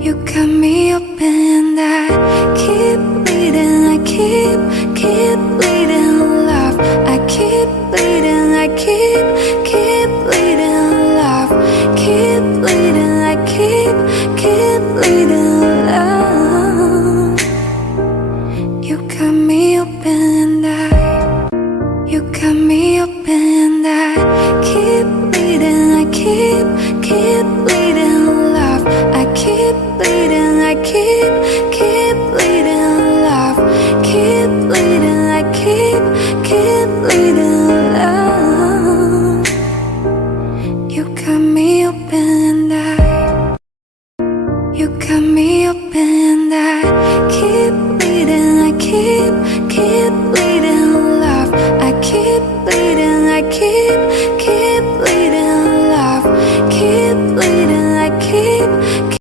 You cut me open and I keep bleeding. I keep bleeding love. I keep bleeding. I keep bleeding love. Keep bleeding. I keep bleeding love. You cut me open and you cut me open and I keep bleeding. I keep bleeding love. I keep bleeding. I keep bleeding love. Keep bleeding. I keep bleeding love. You cut me open and you cut me open.